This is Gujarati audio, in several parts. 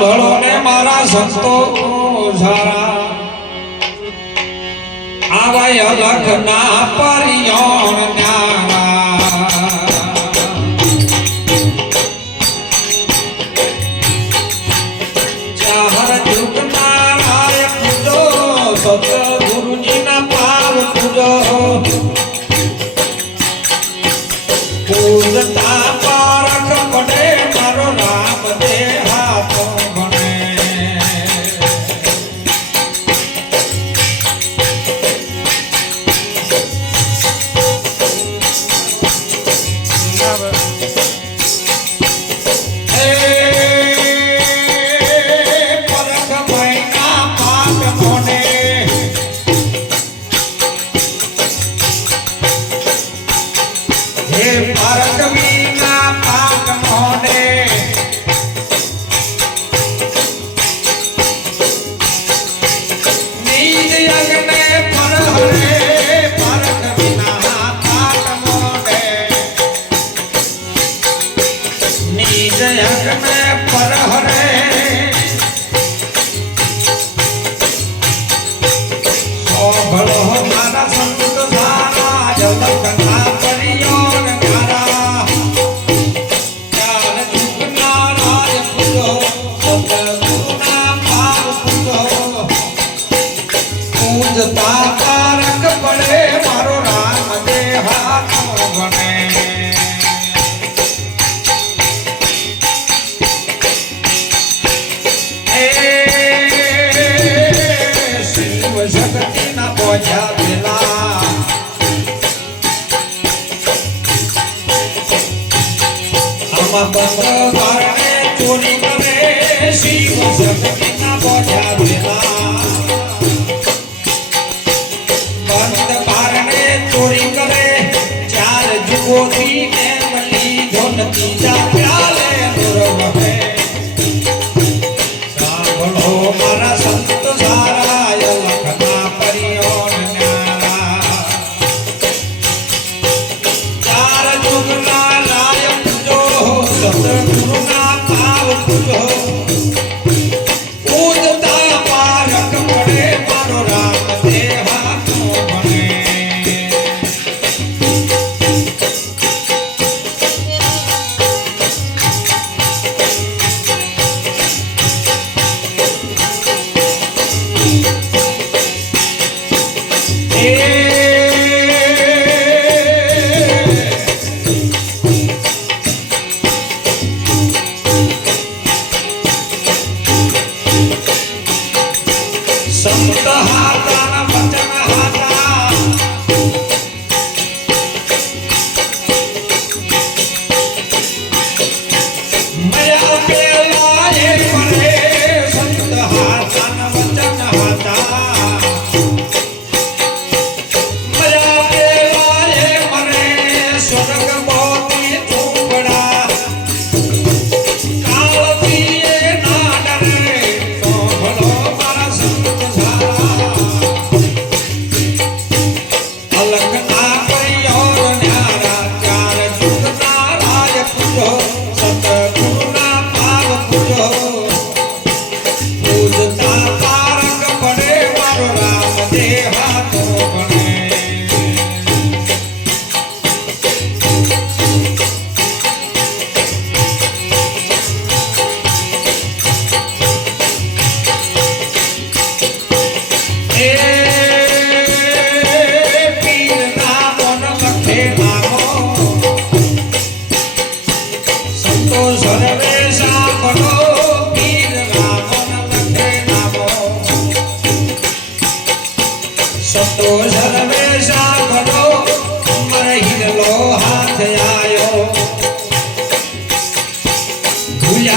સાંભળો ને મારા સંતો સારા આવાય અલખ ના પરિયોણ ન્યારા ચાહર જુગ નારાય પૂજો હે ભારત વીર પૂજતા તારક પડે મારો રામ દેહા બને શિવ જગતી ના પોજા પેલા આમાં બંધ કારણે ચોરી કરે શિવ જગતી ના પોજા Thank you.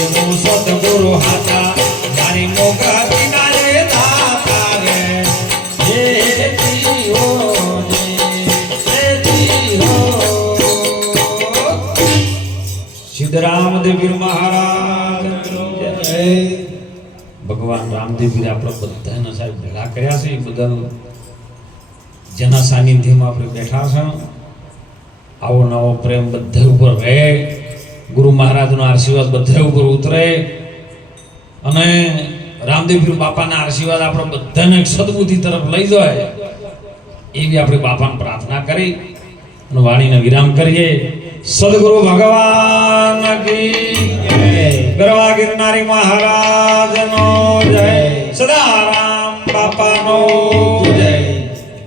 જો હું સોતર રૂહ હતા સારી મોગરા દિને દાતા રે હેતી હો ને હેતી હો સિદ્ધરામ દેવી મહારાજ નો જય ભગવાન રામદેવપીર આપણો બધાને સાહેબ ધાક કર્યા છે બધાનો જના સાનિધ્યમાં આપણે બેઠા હશું આવો નાવો પ્રેમ બધા ઉપર રે ગુરુ મહારાજનો આશીર્વાદ બધા ઉપર ઉતરે અને રામદેવ બાપાના આશીર્વાદ આપણે બધાને સદબુદ્ધિ તરફ લઈ જાય એવી આપણે બાપાને પ્રાર્થના કરી અને વાણીને વિરામ કરીએ સદગુરુ ભગવાન કી ગરવા ગિરનારી મહારાજનો જય સદા રામ બાપાનો